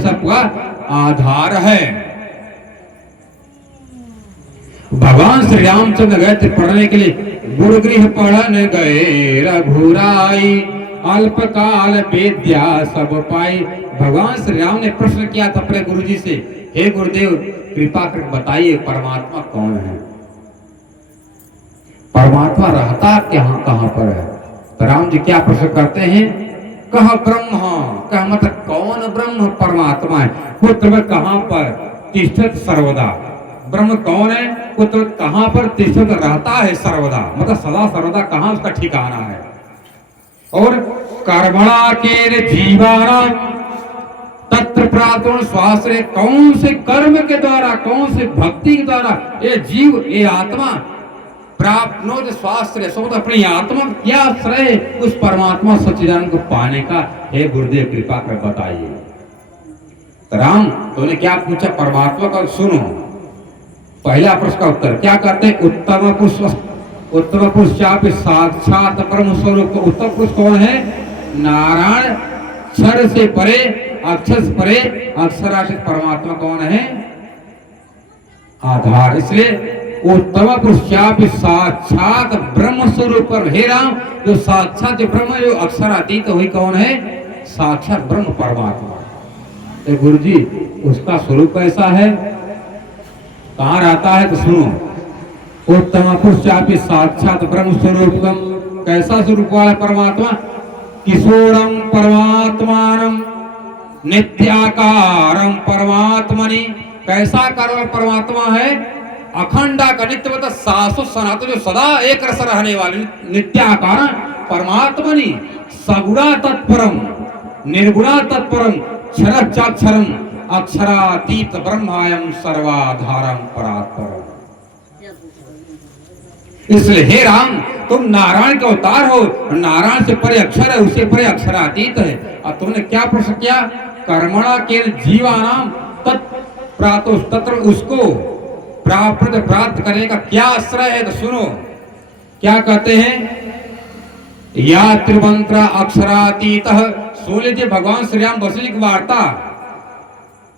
सबका आधार है। भगवान श्री रामचंद्र गए थे पढ़ने के लिए, गुरुगृह पढ़न गए रघुराई, अल्पकाल विद्या सब पाई। भगवान श्री राम ने प्रश्न किया था अपने गुरु जी से, हे गुरुदेव कृपा कर बताइए परमात्मा कौन है, परमात्मा रहता कहाँ कहाँ पर है। तो राम जी क्या प्रश्न करते हैं, कह ब्रह्म, कह मतलब कौन ब्रह्म परमात्मा है, पुत्र कहाँ पर तिष्ठत सर्वदा, ब्रह्म कौन है, पुत्र कहाँ पर तिष्ठत रहता है सर्वदा, मतलब सदा सर्वदा कहाँ उसका ठिकाना है। और कर्मणा के जीवाना तत्र प्रातः स्वाश्रय, कौन से कर्म के द्वारा, कौन से भक्ति के द्वारा ये जीव ये आत्मा प्राप्त स्वाश्रय, सब अपनी आत्मा क्या आश्रय उस परमात्मा सच्चिदानंद को पाने का, हे गुरुदेव कृपा कर बताइए। तो राम तूने क्या पूछा परमात्मा का, सुनो पहला प्रश्न का उत्तर क्या करते हैं, उत्तम पुरुष चापि साक्षात ब्रह्म स्वरूप। तो उत्तम पुरुष कौन है, नारायण, क्षर से परे, अक्षर से परे, अक्षरातीत परमात्मा कौन है, आधार। इसलिए उत्तम पुरुष चापि साक्षात ब्रह्म स्वरूप। हे राम जो साक्षात ब्रह्म जो अक्षरातीत हुई कौन है, साक्षात ब्रह्म परमात्मा। तो गुरु जी उसका स्वरूप कैसा है, कहाँ रहता है, तो सुनो, उत्तम पुरुष चापि साक्षात ब्रह्म स्वरूपम, कैसा स्वरूप वाला परमात्मा, किशोरम परमात्मानम नित्याकारम परमात्मनि, कैसा कारण परमात्मा है, अखंडा का नित्य मतलब शाश्वत सनातन जो सदा एक रस रहने वाले नित्याकार परमात्मनि, सगुणा तत्परम निर्गुणा तत्परम क्षरचाक्षरम अक्षरातीत ब्रह्मायम सर्वाधारम परात्परम। इसलिए हे राम तुम नारायण के अवतार हो, नारायण से परे अक्षर है, उससे परे अक्षरातीत है। और तुमने क्या प्रश्न किया, कर्मणा के जीवानाम तत्प्रातो, तत्र उसको प्राप्त करने का क्या आश्रय है। तो सुनो क्या कहते हैं, या त्रिमंत्र अक्षरातीत। सुन लीजिए भगवान श्री राम बसु की वार्ता,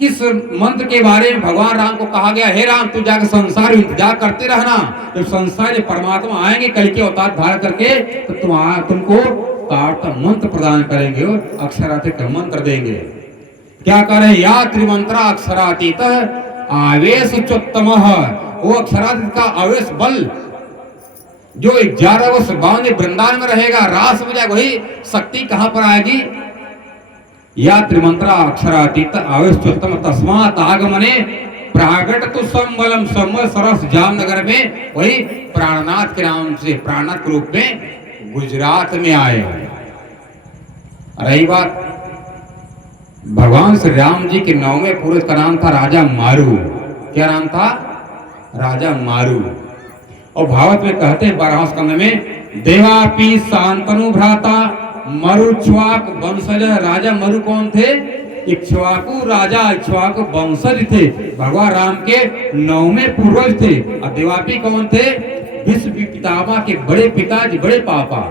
किस मंत्र के बारे में भगवान राम को कहा गया, हे राम तू जाकर संसार इंतजार करते रहना, जब संसार में परमात्मा आएंगे कल के अवतार धारण करके तो तुमको मंत्र प्रदान करेंगे, अक्षरातीत मंत्र देंगे। क्या करें, या त्रिमंत्र अक्षरातीत आवेश चोत्तम, वो अक्षरातीत का आवेश बल जो 11 वर्ष बांधे वृंदावन में रहेगा, रास में जाएगा, वही शक्ति कहां पर आएगी, या त्रिमंत्रा अक्षरातीत आवेश चोत्तम तस्मात् आगमने प्रागट तो संबलम, संबल सरस जामनगर में वही प्राणनाथ के नाम से प्राणनाथ के रूप में गुजरात में आए। रही बात भगवान श्री राम जी के 9वें पुरुष का नाम था राजा मारू। क्या नाम था, राजा मारू। और भागवत में कहते हैं 12वें स्कंद में, देवापि शांतनु भ्राता मरुच्छ्वाक वंशज। राजा मरु कौन थे, इक्ष्वाकु राजा, इक्ष्वाकु वंशज थे, भगवान राम के 9वें पूर्वज थे। और देवापि कौन थे, विश्व पितामह के बड़े पिताजी, बड़े पापा।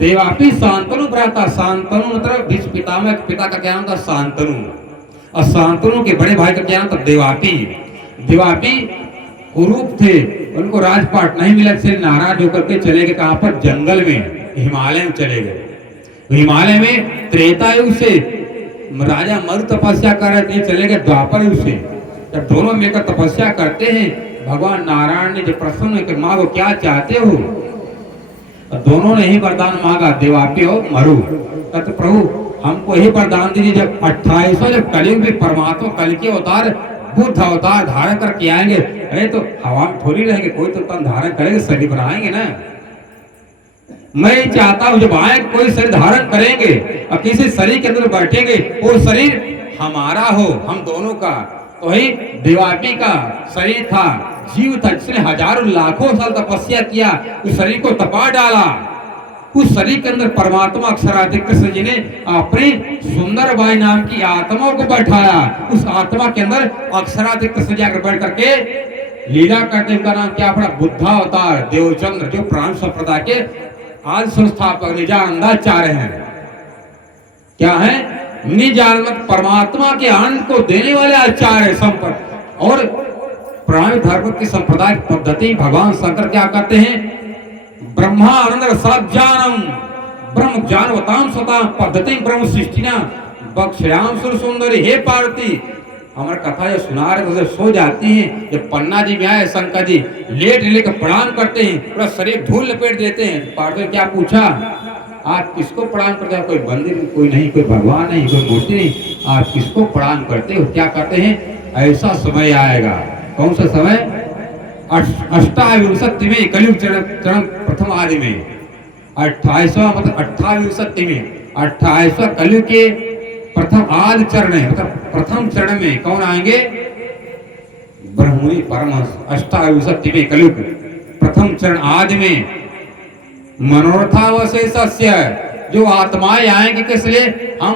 देवापि शांतनु भ्राता, शांतनु मतलब विश्व पितामह के पिता का क्या नाम था, शांतनु। और शांतनु के बड़े भाई का क्या नाम था, देवापि। देवापि कुरूप थे, उनको राजपाट नहीं मिला, इसलिए नाराज होकर के चले गए कहां पर, जंगल में, हिमालय में चले गए। हिमालय में त्रेता युग से राजा मरु तपस्या कर रहे थे, चले गए द्वापर युग से। जब दोनों मिलकर तपस्या करते हैं, भगवान नारायण ने जब प्रसन्न होकर मांगो क्या चाहते हो, दोनों ने ही वरदान मांगा, देवापि और मरु। कहते प्रभु हमको यही वरदान दीजिए, जब 2800 जब कलयुग में परमात्मा कल के अवतार बुद्ध अवतार धारण करके आएंगे, अरे तो हवा में थोड़ी रहेंगे, कोई तो तन धारण करेंगे, शरीर बनाएंगे ना। मैं चाहता हूं जब आए कोई शरीर धारण करेंगे और किसी शरीर के अंदर बैठेंगे, वो शरीर हमारा हो, हम दोनों का। तो वही देवापि का शरीर था, जीव था, जिसने हजारों लाखों साल तपस्या किया, उस शरीर को तपा डाला। उस शरीर के अंदर परमात्मा अक्षरातीत कृष्ण जी ने अपनी सुंदर बाई नाम की आत्मा को बैठाया। उस आत्मा के अंदर अक्षरातीत कृष्ण जी आकर बैठ करके लीला करते, उनका नाम क्या पड़ा, बुद्धावतार देवचंद्र, जो प्राण संप्रदाय के आज संस्थापक निजानंदाचार्य हैं। क्या है, निज आनंद परमात्मा के आनंद को देने वाले आचार्य संपद और प्राणी धर्म की संप्रदाय पद्धति भगवान शंकर क्या कहते हैं? ब्रह्मानंद रसाज्ञानम ब्रह्म ज्ञानवताम सता पद्धति ब्रह्म सृष्टिना बक्षयाम सुर सुंदरी। हे पार्वती, हमारा कथा जो सुना रहे तो सो जाती हैं। जब पन्ना जी में आए शंकर जी लेट लेकर प्रणाम करते हैं, पूरा शरीर धूल लपेट देते हैं। पार्वती ने क्या पूछा? आप किसको प्रणाम करते हैं? कोई मंदिर कोई नहीं, कोई भगवान नहीं, कोई मूर्ति नहीं, आप किसको प्रणाम करते हो? क्या कहते हैं? ऐसा समय आएगा। कौन सा समय? अष्टाविंशति में कलयुग चरण प्रथम आदि में 28वां मतलब 28 में 28वां कलयुग के प्रथम आदि चरण है, मतलब प्रथम चरण में कौन आएंगे? ब्रह्ममुनि परमहंस। अष्टाविंशति में कलयुग प्रथम चरण आदि में मनोरथावशेषस्य जो आत्माएं आएंगे किस लिए? हम